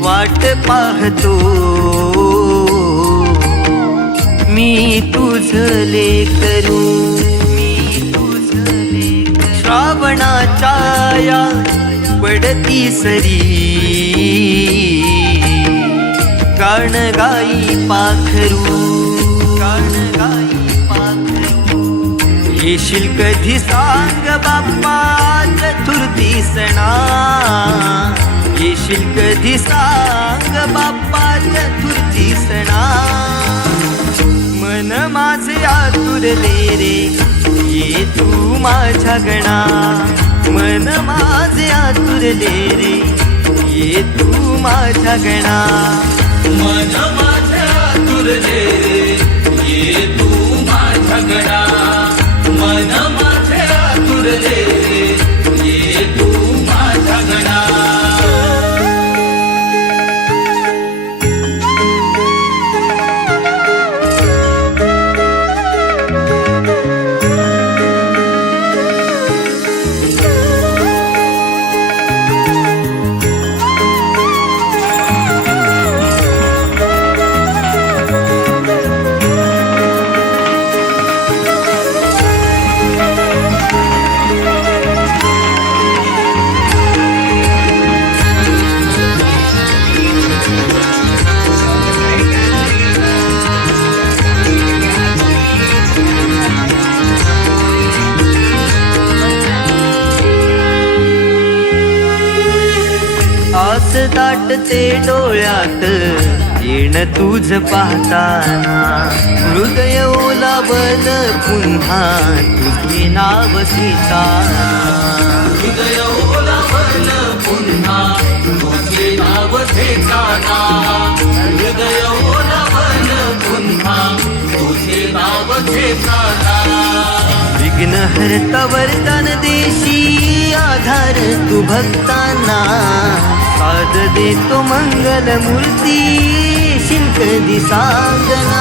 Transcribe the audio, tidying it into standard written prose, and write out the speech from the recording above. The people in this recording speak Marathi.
वाट पाहतो मी तुझं लेकरू, श्रावणाच्या या पडती सरी गाण गाई पाखरू, येशील कधी सांग बाप्पा चतुर्थी सणा, येशील कधी सांग बाप्पा चतुर्थी सणा. मन माझे आतुरले रे ये तू माझ्या गणा, मन माझे आतुरले रे ये तू माझ्या गणा, मन माझे आतुरले रे ये तू माझ्या गणा, मन माझे आतुरले रे ये तू माझ्या गणा. आस दाटते डोळ्यात येण तुझ पाहताना, हृदय ओलावल पुन्हा तुझे नाव घेताना, हृदय ओलावल पुन्हा तुझे नाव घेताना, हृदय ओलावल पुन्हा तुझे नाव घेताना. विघ्न हरता वरदान देशी आधार तू भक्तांना, साध देतो मंगल मूर्ती शिल्क दिसांगना.